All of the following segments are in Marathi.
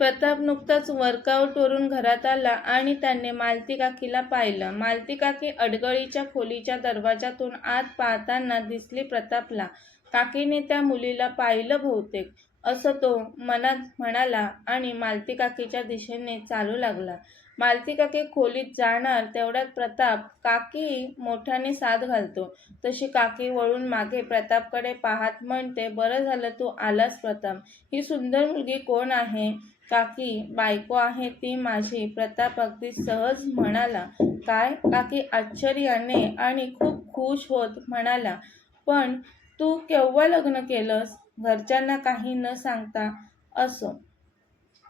प्रताप नुकताच वर्कआउटवरून घरात आला आणि त्याने मालती काकीला पाहिलं. मालती काकी अडगळीच्या खोलीच्या दरवाजातून आत पाहताना दिसली प्रतापला. काकीने त्या मुलीला पाहिलं बहुतेक, असं तो मनात म्हणाला आणि मालती काकीच्या दिशेने चालू लागला. मालती काकी खोलीत जाणार तेवढ्यात प्रताप काकी मोठ्याने साद घालतो. तशी काकी वळून मागे प्रतापकडे पाहत म्हणते, बरं झालं तू आलास प्रताप. ही सुंदर मुलगी कोण आहे? काकी, बायको आहे ती माझी. प्रताप अगदी सहज म्हणाला. काय? काकी आश्चर्याने आणि खूप खुश होत म्हणाला, पण तू केव्हा लग्न केलंस? घरच्यांना काही न सांगता? असो,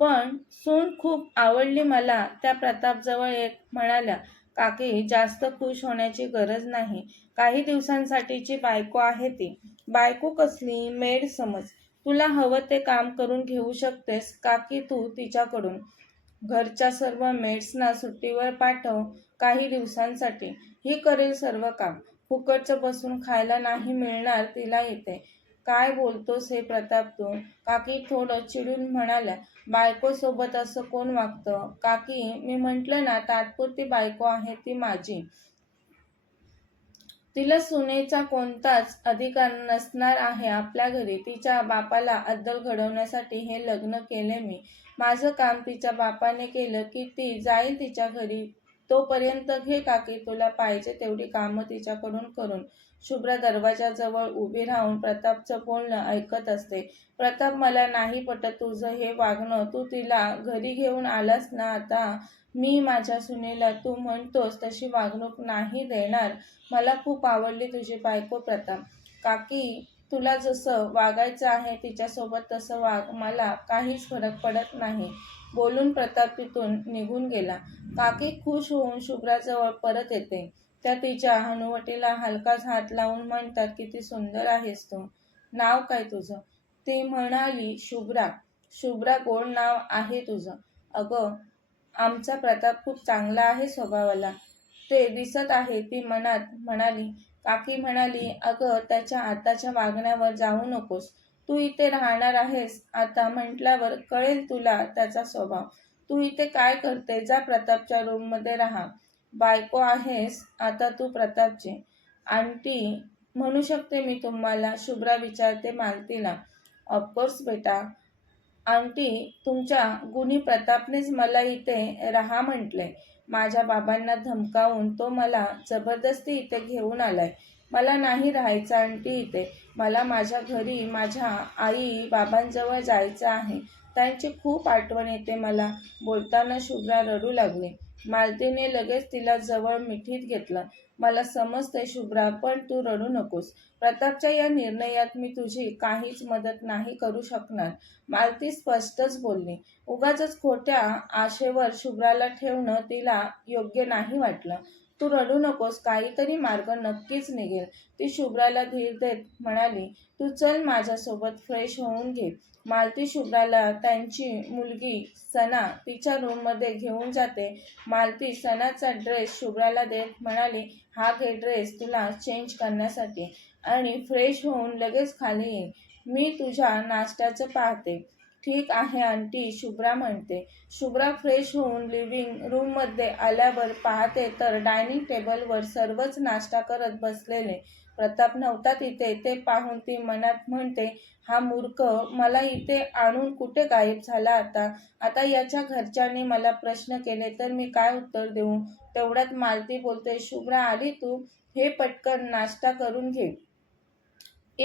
पण सून खूप आवडली मला. त्या प्रतापजवळ येत म्हणाल्या. काकी, जास्त खुश होण्याची गरज नाही. काही दिवसांसाठीची बायको आहे ती. बायको कसली? मेड समज. तुला हवं ते काम करून घेऊ शकतेस काकी तू तिच्याकडून. घरच्या सर्व मेड्सना सुट्टीवर पाठव काही दिवसांसाठी. ही करेल सर्व काम. फुकटचं बसून खायला नाही मिळणार तिला इथे. काय बोलतोस हे प्रताप तू? काकी थोडं चिडून म्हणाल्या. बायकोसोबत असं कोण वागतं? काकी, मी म्हटलं ना, तात्पुरती बायको आहे ती माझी. तिला सुनेचा कोणताच अधिकार नसणार आहे आपल्या घरी. तिच्या बापाला अद्दल घडवण्यासाठी हे लग्न केले मी. माझं काम तिच्या बापाने केलं की ती जाईल तिच्या घरी. तोपर्यंत घे काकी तुला पाहिजे तेवढी कामं तिच्याकडून करून. शुभ्रा दरवाजाजवळ उभी राहून प्रतापचं बोलणं ऐकत असते. प्रताप, मला नाही पटत तुझं हे वागणं. तू तिला घरी घेऊन आलास ना आता. मी माझ्या सुनेला तू म्हणतोस तशी वागणूक नाही देणार. मला खूप आवडली तुझी बायको प्रताप. काकी, तुला जसं वागायचं आहे तिच्यासोबत तसं वाग. मला काहीच फरक पडत नाही. बोलून प्रताप तिथून निघून गेला. काकी खुश होऊन शुभ्राजवळ परत येते. त्या तिच्या हनुवटीला हलकाच हात लावून म्हणतात, किती सुंदर आहेस तू. नाव काय तुझं? ती म्हणाली, शुभ्रा. शुभ्रा, गोड नाव आहे तुझं. अगं, आमचा प्रताप खूप चांगला आहे स्वभावाला. ते दिसत आहे, ती मनात म्हणाली. काकी म्हणाली, अगं, त्याच्या आताच्या वागण्यावर जाऊ नकोस. तू इथे राहणार आहेस आता म्हटल्यावर कळेल तुला त्याचा स्वभाव. तू इथे काय करते? जा प्रतापच्या रूममध्ये राहा. बायको आहेस आता तू प्रतापची. आंटी म्हणू शकते मी तुम्हाला? शुभ्रा विचारते मालतीला. ऑफकोर्स बेटा. आंटी, तुमच्या गुणी प्रतापनेच मला इथे राहा म्हटले. माझ्या बाबांना धमकावून तो मला जबरदस्ती इथे घेऊन आलाय. मला नाही राहायचं आंटी इथे. मला माझ्या घरी माझ्या आई बाबांजवळ जायचं आहे. त्यांची खूप आठवण येते मला. बोलताना शुभ्रा रडू लागली. मालतीने लगेच तिला जवळ मिठीत घेतलं. मला समजतंय शुभ्रा, पण तू रडू नकोस. प्रतापच्या या निर्णयात मी तुझी काहीच मदत नाही करू शकणार. मालती स्पष्टच बोलली. उगाचच खोट्या आशेवर शुभ्राला ठेवणं तिला योग्य नाही वाटलं. तू रडू नकोस, काहीतरी मार्ग नक्कीच निघेल. ती शुभ्राला धीर देत म्हणाली. तू चल माझ्यासोबत, फ्रेश होऊन घे. मालती शुभ्राला त्यांची मुलगी सना तिच्या रूममध्ये घेऊन जाते. मालती सनाचा ड्रेस शुभ्राला देत म्हणाली, हा घे ड्रेस तुला चेंज करण्यासाठी आणि फ्रेश होऊन लगेच खाली ये. मी तुझ्या नाश्त्याचं पाहते. ठीक आहे आंटी, शुभ्रा म्हणते. शुभ्रा फ्रेश होऊन लिव्हिंग रूममध्ये आल्यावर पाहते तर डायनिंग टेबलवर सर्वच नाश्ता करत बसलेले. प्रताप नव्हता तिथे. ते पाहून ती मनात म्हणते, हा मूर्ख मला इथे आणून कुठे गायब झाला आता. आता याच्या घरच्यांनी मला प्रश्न केले तर मी काय उत्तर देऊ? तेवढ्यात मालती बोलते, शुभ्रा आली तू? हे पटकन नाश्ता करून घे.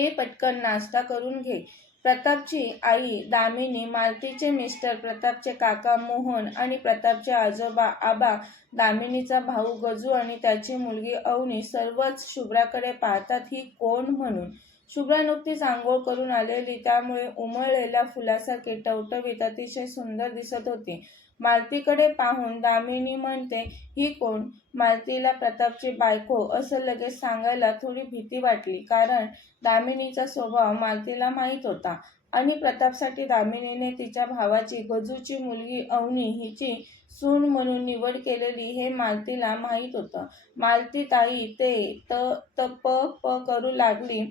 पटकन नाश्ता करून घे. प्रतापची आई दामिनी, मालतीचे मिस्टर, प्रतापचे काका मोहन आणि प्रतापचे आजोबा आबा, दामिनीचा भाऊ गजू आणि त्याची मुलगी अवनी सर्वच शुभ्राकडे पाहतात, ही कोण म्हणून. शुभ्रा नुकतीच आंघोळ करून आलेली, त्यामुळे उमळलेल्या फुलासारखी टवटवीत अतिशय सुंदर दिसत होती. मालतीकडे पाहून दामिनी म्हणते, ही कोण? मालतीला प्रतापची बायको असं लगेच सांगायला थोडी भीती वाटली, कारण दामिनीचा स्वभाव मालतीला माहीत होता आणि प्रतापसाठी दामिनीने तिच्या भावाची गजूची मुलगी अवनी हिची सून म्हणून निवड केलेली हे मालतीला माहीत होतं. मालती ताई ते प करू लागली.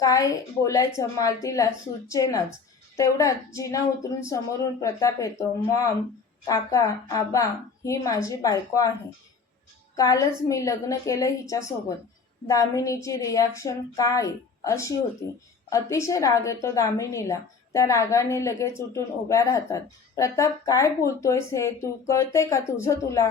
काय बोलायचं मालतीला सुचेनाच. तेवढ्यात जिना उतरून समोरून प्रताप येतो. मॉम, काका, आबा, ही माझी बायको आहे. कालच मी लग्न केलं हिच्यासोबत. दामिनीची रिॲक्शन काय अशी होती. अतिशय राग येतो दामिनीला. त्या रागाने लगेच उठून उभ्या राहतात. प्रताप, काय बोलतोयस हे तू? कळतंय का तुझं तुला?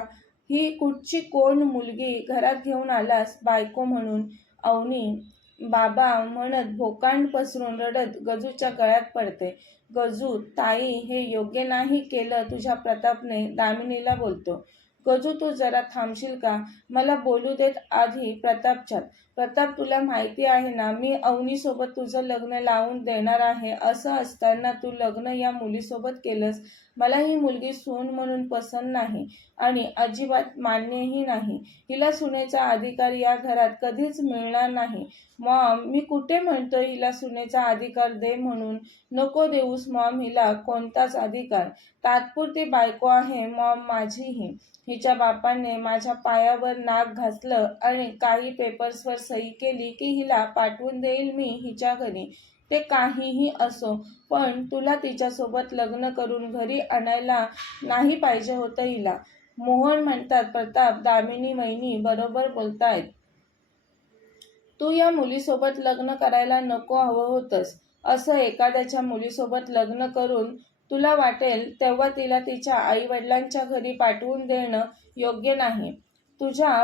ही कुठची कोण मुलगी घरात घेऊन आलास बायको म्हणून? अवनी बाबा म्हणत भोकांड पसरून रडत गजूच्या गळ्यात पडते. गजू, ताई, हे योग्य नाही केलं तुझ्या प्रतापने, दामिनीला बोलतो. गजू, तू जरा थांबशील का? मला बोलू देत आधी प्रतापच्यात. प्रताप, तुला माहिती आहे ना मी अवनीसोबत तुझं लग्न लावून देणार आहे. असं असताना तू लग्न या मुलीसोबत केलंस. मला ही मुलगी सून म्हणून पसंत नाही आणि अजिबात मान्यही नाही. हिला सुनेचा अधिकार या घरात कधीच मिळणार नाही. मॉम, मी कुठे म्हणतोय हिला सुनेचा अधिकार दे म्हणून. नको देऊस मॉम हिला कोणताच अधिकार. तात्पुरती बायको आहे मॉम माझीही. हिच्या बापाने माझ्या पायावर नाक घासलं आणि काही पेपर्सवर सही केली की हिला पाठवून देईल मी हिच्या घरी. ते काहीही असो, पण तुला तिच्यासोबत लग्न करून घरी आणायला नाही पाहिजे होतं हिला. मोहन म्हणतात, प्रताप, दामिनी वहिनी बरोबर बोलतायत. तू या मुलीसोबत लग्न करायला नको हवं होतंस. असं एखाद्याच्या मुलीसोबत लग्न करून तुला वाटेल तेव्हा तिला तिच्या आईवडिलांच्या घरी पाठवून देणं योग्य नाही. तुझ्या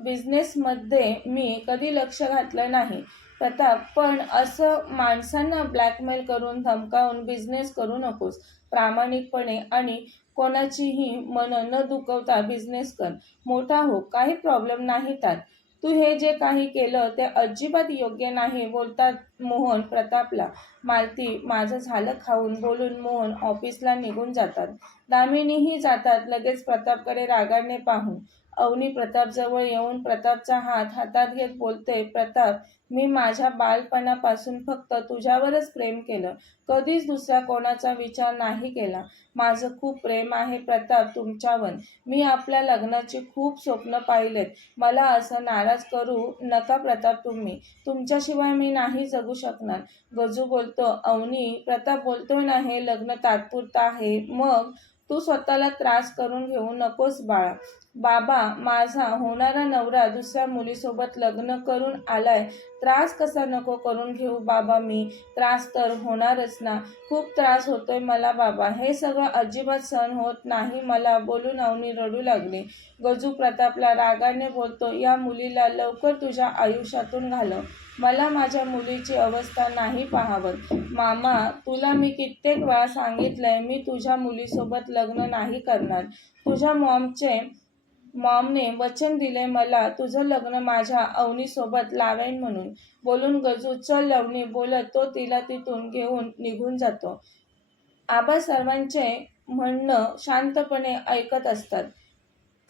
बिझनेसमध्ये मी कधी लक्ष घातलं नाही प्रताप, पण असं माणसांना ब्लॅकमेल करून धमकावून बिझनेस करू नकोस. प्रामाणिकपणे आणि कोणाचीही मनं न दुखवता बिझनेस कर. मोठा हो, काही प्रॉब्लेम नाही त्यात. तू हे जे काही केलं ते अजिबात योग्य नाही, बोलतात मोहन प्रतापला. मालती, माझं झालं खाऊन बोलून मोहन ऑफिसला निघून जातात. दामिनीही जातात लगेच प्रतापकडे रागाने पाहून. अवनी प्रतापजवळ येऊन प्रतापचा हात हातात घेत बोलते, प्रताप, मी माझ्या बालपणापासून फक्त तुझ्यावरच प्रेम केलं. कधीच दुसऱ्या कोणाचा विचार नाही केला. माझं खूप प्रेम आहे प्रताप तुमच्यावर. मी आपल्या लग्नाची खूप स्वप्न पाहिलेत. मला असं नाराज करू नका प्रताप तुम्ही. तुमच्याशिवाय मी नाही जगू शकणार. गजू बोलतो, अवनी, प्रताप बोलतोय ना हे लग्न तात्पुरतं आहे. मग तू स्वतःला त्रास करून घेऊ नकोस बाळा. बाबा, माझा होणारा नवरा दुसऱ्या मुलीसोबत लग्न करून आलाय. त्रास कसा नको करून घेऊ बाबा मी. त्रास तर होणारच ना. खूप त्रास होतोय मला बाबा. हे सगळं अजिबात सहन होत नाही मला, बोलून अवनी रडू लागली. गजू प्रतापला रागाने बोलतो, या मुलीला लवकर तुझ्या आयुष्यातून घालव. मला माझ्या मुलीची अवस्था नाही पाहावत. मामा, तुला मी कित्येक वेळा सांगितलंय मी तुझ्या मुलीसोबत लग्न नाही करणार. तुझ्या मॉमने वचन दिले मला तुझं लग्न माझ्या अवनीसोबत लावेन म्हणून. बोलून गजू चल अवनी बोलत तो तिला तिथून घेऊन निघून जातो. आबा सर्वांचे म्हणणं शांतपणे ऐकत असतात.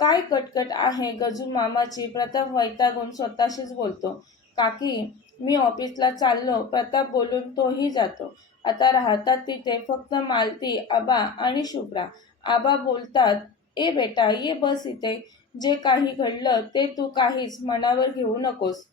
काय कटकट आहे गजू मामाची, प्रताप वैतागून स्वतःशीच बोलतो. काकी, मी ऑफिसला चाललो, प्रताप बोलून तोही जातो. आता राहतात तिथे फक्त मालती, आबा आणि शुभ्रा. आबा बोलतात, ए बेटा, ये बस इथे. जे काही घडलं ते तू काहीच मनावर घेऊ नकोस.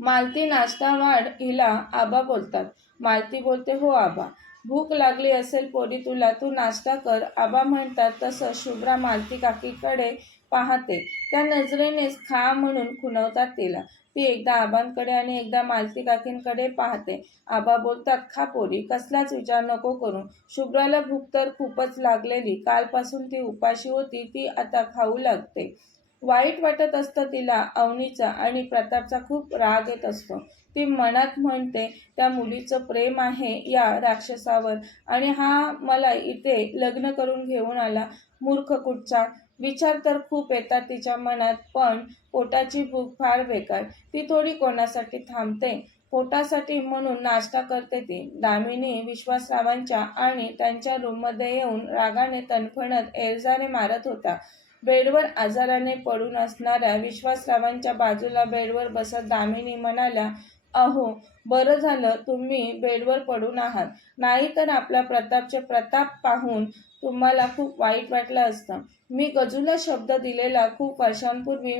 मालती, नाश्ता वाढ हिला, आबा बोलतात. मालती बोलते, हो आबा. भूक लागली असेल पोरी तुला, तू नाश्ता कर. आबा म्हणतात तसं शुभ्रा मालती काकीकडे पाहते. त्या नजरेनेच खा म्हणून खुणवतात तिला. ती एकदा आबांकडे आणि एकदा मालती काकींकडे पाहते. आबा बोलतात, खा पोरी, कसलाच विचार नको करू. शुभ्राला भूक तर खूपच लागलेली. कालपासून ती उपाशी होती, ती आता खाऊ लागते. वाईट वाटत असतं तिला अवनीचा आणि प्रतापचा खूप राग येत असतो. ती मनात म्हणते, त्या मुलीचं प्रेम आहे या राक्षसावर आणि हा मला इथे लग्न करून घेऊन आला. मूर्ख कुठचा. विचार तर खूप येतात तिच्या मनात, पण पोटाची भूक फार बेकार. ती थोडी कोणासाठी थांबते. पोटासाठी म्हणून नाश्ता करते ती. दामिनी विश्वासरावांच्या आणि त्यांच्या रूममध्ये येऊन रागाने तणफणत एरझारे मारत होता. बेडवर आजाराने पडून असणाऱ्या विश्वासरावांच्या बाजूला बेडवर बसत दामिनी म्हणाल्या, अहो, बरं झालं तुम्ही बेडवर पडून आहात, नाहीतर आपल्या प्रतापचे प्रताप पाहून तुम्हाला खूप वाईट वाटलं असतं. मी गजूला शब्द दिलेला खूप वर्षांपूर्वी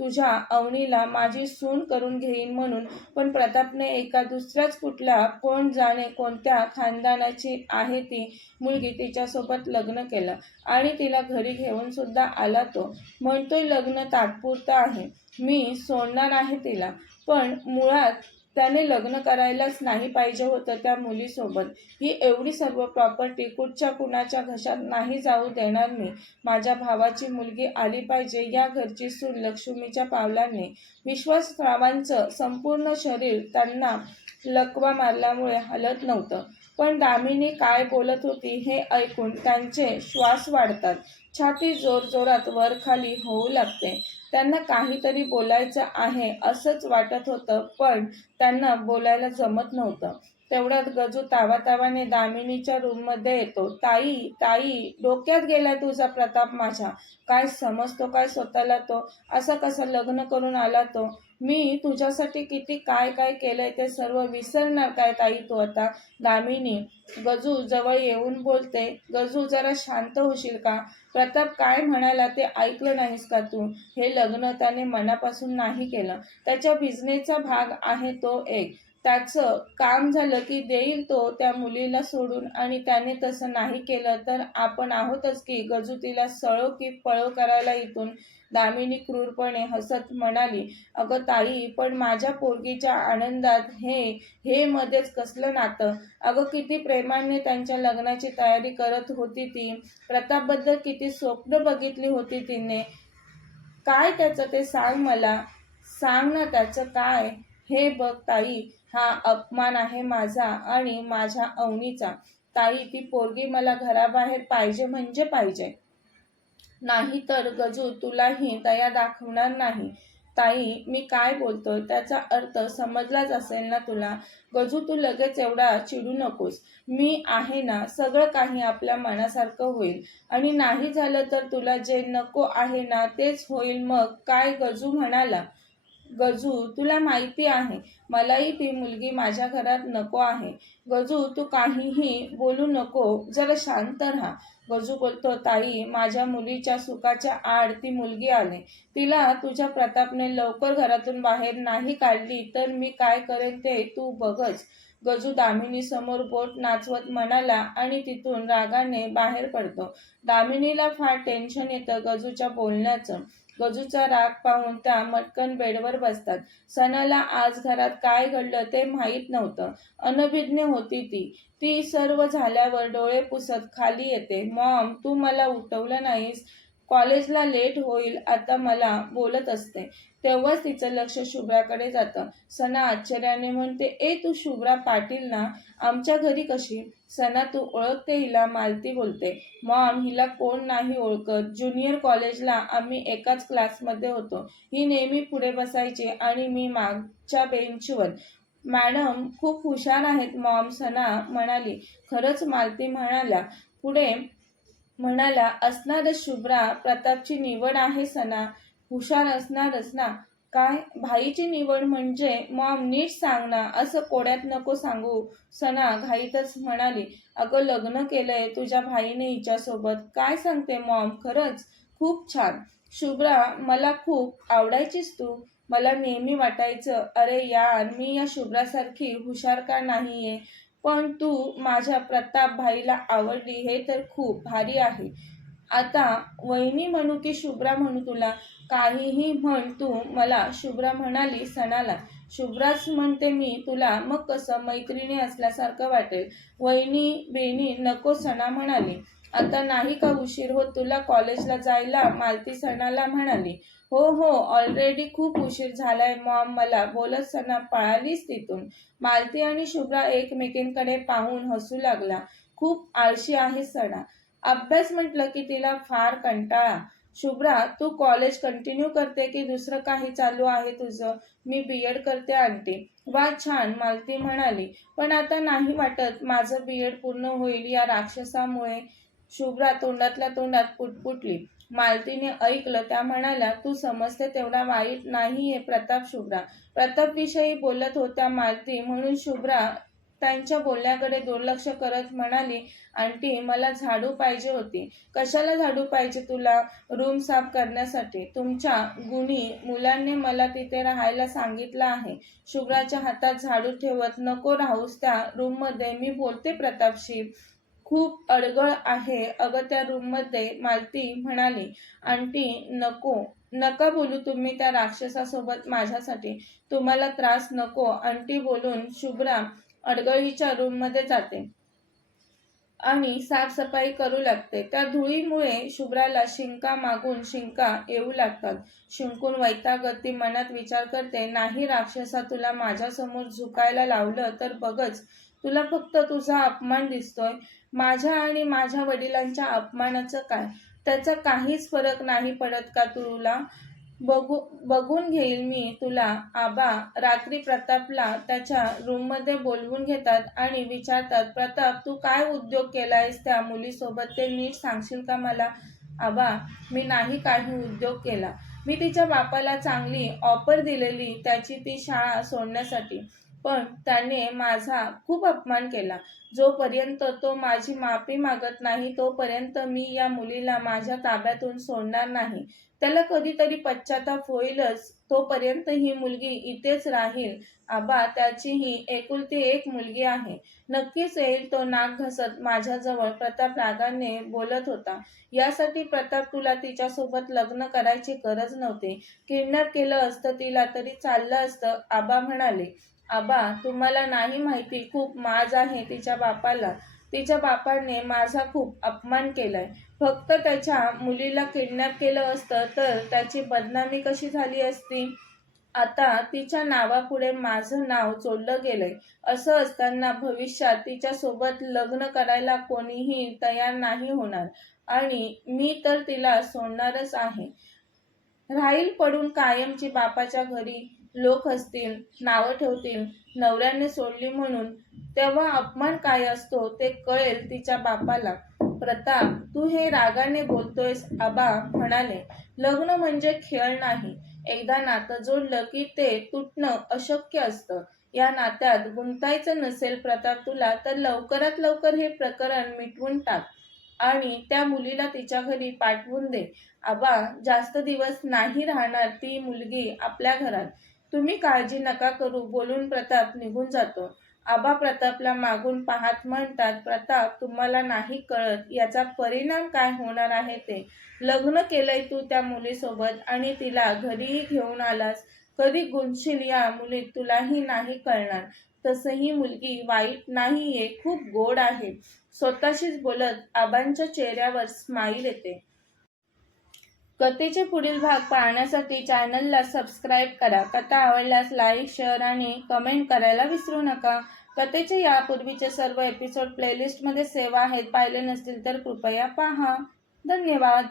तुझ्या अवनीला माझी सून करून घेईन म्हणून, पण प्रतापने एका दुसऱ्याच कुठल्या कोण जाणे कोणत्या खानदानाची आहे ती मुलगी तिच्यासोबत लग्न केलं आणि तिला घरी घेऊन सुद्धा आला. तो म्हणतोय लग्न तात्पुरतं आहे, मी सोडणार आहे तिला, पण मुळात त्याने लग्न करायलाच नाही पाहिजे होतं त्या मुलीसोबत. ही एवढी सर्व प्रॉपर्टी कुठच्या कुणाच्या घशात नाही जाऊ देणार मी. माझ्या भावाची मुलगी आली पाहिजे. या घरची सून लक्ष्मीच्या पावलांनी. विश्वासरावांचं संपूर्ण शरीर त्यांना लकवा मारल्यामुळे हलत नव्हतं, पण दामिनी काय बोलत होती हे ऐकून त्यांचे श्वास वाढतात, छाती जोरजोरात वरखाली होऊ लागते. त्यांना काहीतरी बोलायचं आहे असंच वाटत होतं, पण त्यांना बोलायला जमत नव्हतं. तेवढ्यात गजू तावातावाने दामिनीच्या रूममध्ये येतो. ताई, ताई, डोक्यात गेलाय तुझा प्रताप माझ्या. काय समजतो काय स्वतःला तो? असं कसं लग्न करून आला तो? मी तुझ्यासाठी किती काय काय केलंय ते सर्व विसरणार काय ताई तू आता? दामिनी गजू जवळ येऊन बोलते. गजू, जरा शांत होशील का? प्रताप काय म्हणाला ते ऐकलं नाहीस का तू? हे लग्न त्याने मनापासून नाही केलं. त्याच्या बिझनेसचा भाग आहे तो एक. त्याचं काम झालं की देईल तो त्या मुलीला सोडून, आणि त्याने तसं नाही केलं तर आपण आहोतच की. गजू तिला सळो की पळो करायला इथून. दामिनी क्रूरपणे हसत म्हणाली, अगं ताई, पण माझ्या पोरगीच्या आनंदात हे मध्येच कसलं नातं? अगं किती प्रेमाने त्यांच्या लग्नाची तयारी करत होती ती. प्रतापबद्दल किती स्वप्न बघितली होती तिने. काय त्याचं ते सांग मला. सांग ना त्याचं काय? हे बघ ताई, हा अपमान आहे माझा आणि माझ्या अवनीचा. ताई, ती पोरगी मला घराबाहेर पाहिजे म्हणजे पाहिजे. नाही तर गजू तुलाही दया दाखवणार नाही. ताई, मी काय बोलतोय त्याचा अर्थ समजलाच असेल ना तुला. गजू, तू लगेच एवढा चिडू नकोस. मी आहे ना, सगळं काही आपल्या मनासारखं होईल. आणि नाही झालं तर तुला जे नको आहे ना तेच होईल. मग काय? गजू म्हणाला. गजू, तुला माहिती आहे मलाही ती मुलगी माझ्या घरात नको आहे. गजू, तू काहीही बोलू नको, जरा शांत राहा. गजू बोलतो, ताई, माझ्या मुलीच्या सुखाच्या आड ती मुलगी आली. तिला तुझ्या प्रतापने लवकर घरातून बाहेर नाही काढली तर मी काय करेन ते तू बघच. गजू दामिनी समोर बोट नाचवत म्हणाला आणि तिथून रागाने बाहेर पडतो. दामिनीला फार टेन्शन येतं गजूच्या बोलण्याचं. गजूचा राग पाहून त्या मटकन बेडवर बसतात. सणाला आज घरात काय घडलं ते माहीत नव्हतं. अनभिज्ञ होती ती. ती सर्व झाल्यावर डोळे पुसत खाली येते. मॉम, तू मला उठवलं नाहीस. कॉलेजला लेट होईल आता मला बोलत असते. तेव्हाच तिचं लक्ष शुभ्राकडे जातं. सना आश्चर्याने म्हणते, ए, तू शुभ्रा पाटील ना? आमच्या घरी कशी? सना, तू ओळखते हिला? मालती बोलते. मॉम, हिला कोण नाही ओळखत. ज्युनियर कॉलेजला आम्ही एकाच क्लासमध्ये होतो. ही नेहमी पुढे बसायची आणि मी मागच्या बेंचवर. मॅडम खूप हुशार आहेत मॉम, सना म्हणाली. खरंच? मालती म्हणाल्या असणारच शुभ्रा, प्रतापची निवड आहे सना, हुशार असणारच ना. काय भाईची निवड म्हणजे? मॉम, नीट सांग ना, असं कोड्यात नको सांगू. सना घाईतच म्हणाली, अगं लग्न केलंय तुझ्या भाईने हिच्यासोबत. काय सांगते मॉम, खरंच? खूप छान. शुभ्रा, मला खूप आवडायचीस तू. मला नेहमी वाटायचं, अरे यार, मी या शुभ्रासारखी हुशार का नाहीये. पण तू माझ्या प्रताप भाईला आवडली हे तर खूप भारी आहे. आता वहिनी म्हणू की शुभ्रा म्हणू तुला? काहीही म्हण तू मला. शुभ्रा म्हणाली सणाला. शुभ्राच म्हणते मी तुला. मग कसं मैत्रिणी असल्यासारखं वाटेल. वहिनी बेनी नको, सणा म्हणाली. आता नाही का उशीर होत तुला कॉलेजला जायला? मालती सणाला म्हणाली. हो हो, ऑलरेडी खूप उशीर झालाय मॉम मला, बोलत सणा पळालीच तिथून. मालती आणि शुभ्रा एकमेकींकडे पाहून हसू लागला. खूप आळशी आहे सणा. अभ्यास म्हटलं की तिला फार कंटाळा. शुभ्रा, तू कॉलेज कंटिन्यू करते की दुसरं काही चालू आहे तुझं? मी बीएड करते आंटी. वा, छान, मालती म्हणाली. पण आता नाही वाटत माझं बीएड पूर्ण होईल या राक्षसामुळे. शुभ्रा तोंडातल्या तोंडात पुटपुटली. मालतीने ऐकलं त्या म्हणाल्या, तू समजते तेवढा वाईट नाहीये प्रताप. शुभ्रा प्रतापविषयी बोलत होत्या मालती, म्हणून शुभ्रा त्यांच्या बोलण्याकडे दुर्लक्ष करत म्हणाली, आंटी मला झाडू पाहिजे होती. कशाला झाडू पाहिजे तुला? रूम साफ करण्यासाठी. तुमच्या गुणी मुलांनी मला तिथे राहायला सांगितलं आहे. शुभ्राच्या हातात झाडू ठेवत, नको राहूस त्या रूममध्ये, मी बोलते प्रतापशी. खूप अडगळ आहे अगं त्या रूममध्ये, मालती म्हणाली. आंटी नका बोलू तुम्ही त्या राक्षसासोबत माझ्यासाठी. तुम्हाला त्रास नको आंटी बोलून शुभ्रा अडगळीच्या रूममध्ये जाते आणि साफसफाई करू लागते. त्या धुळीमुळे शुभ्राला शिंका मागून शिंका येऊ लागतात. शिंकून वैतागत ती मनात विचार करते, नाही राक्षसा, तुला माझ्यासमोर झुकायला लावलं तर बघच. तुला फक्त तुझा अपमान दिसतोय. माझ्या आणि माझ्या वडिलांच्या अपमानाचं काय? त्याचा काहीच फरक नाही पडत का तुला? बघून घेईल मी तुला. आबा रात्री प्रतापला त्याच्या रूममध्ये बोलवून घेतात आणि विचारतात, प्रताप तू काय उद्योग केलायस त्या मुलीसोबत, ते नीट सांगशील का मला? आबा मी नाही काही उद्योग केला. मी तिच्या बापाला चांगली ऑफर दिलेली त्याची ती शाळा सोडण्यासाठी, पण त्याने माझा खूप अपमान केला. जोपर्यंत तो माझी माफी मागत नाही तोपर्यंत मी या मुलीला माझ्या ताब्यातून सोडणार नाही. त्याला कधीतरी पश्चाताप होईलच. तोपर्यंत ही मुलगी इथेच राहील. आबा त्याची ही एकुलती एक मुलगी आहे. नक्कीच येईल तो नाक घसत माझ्याजवळ, प्रताप रागाने बोलत होता. यासाठी प्रताप तुला तिच्यासोबत लग्न करायची गरज नव्हती. किडनॅप केलं असतं तिला तरी चाललं असतं, आबा म्हणाले. आबा तुम्हाला नाही माहिती, खूप माज आहे तिच्या बापाला. तिच्या बापाने माझा खूप अपमान केलाय. फक्त त्याच्या मुलीला किडनॅप केलं असतं तर त्याची बदनामी कशी झाली असती. आता तिच्या नावापुढे माझं नाव जोडलं गेलंय. असं असताना भविष्यात तिच्यासोबत लग्न करायला कोणीही तयार नाही होणार आणि मी तर तिला सोडणारच आहे. राहील पडून कायमची बापाच्या घरी. लोक हसतील, नावं ठेवतील नवऱ्याने सोडली म्हणून. तेव्हा अपमान काय असतो ते कळेल तिच्या बापाला. प्रताप तू हे रागाने बोलतोयस, आबा म्हणाले. लग्न म्हणजे खेळ नाही. एकदा नातं जोडलं की ते तुटणं अशक्य असतं. या नात्यात गुंतायचं नसेल प्रताप तुला तर लवकरात लवकर हे प्रकरण मिटवून टाक आणि त्या मुलीला तिच्या घरी पाठवून दे. आबा जास्त दिवस नाही राहणार ती मुलगी आपल्या घरात. तुम्ही काळजी नका करू, बोलून प्रताप निघून जातो. आबा प्रतापला मागून पाहत म्हणतात, प्रताप तुम्हाला नाही कळत याचा परिणाम काय होणार आहे ते. लग्न केलंय तू त्या मुलीसोबत आणि तिला घरीही घेऊन आलास. कधी गुंतशील या मुलीत तुलाही नाही कळणार. तसही मुलगी वाईट नाहीये, खूप गोड आहे. स्वतःशीच बोलत आबांच्या चेहऱ्यावर स्माईल येते. कथेचे पुढील भाग पाहण्यासाठी चॅनलला सबस्क्राईब करा. कथा आवडल्यास लाईक, शेअर आणि कमेंट करायला विसरू नका. कथेचे यापूर्वीचे सर्व एपिसोड प्लेलिस्टमध्ये सेव्ह आहेत. पाहिले नसतील तर कृपया पहा. धन्यवाद.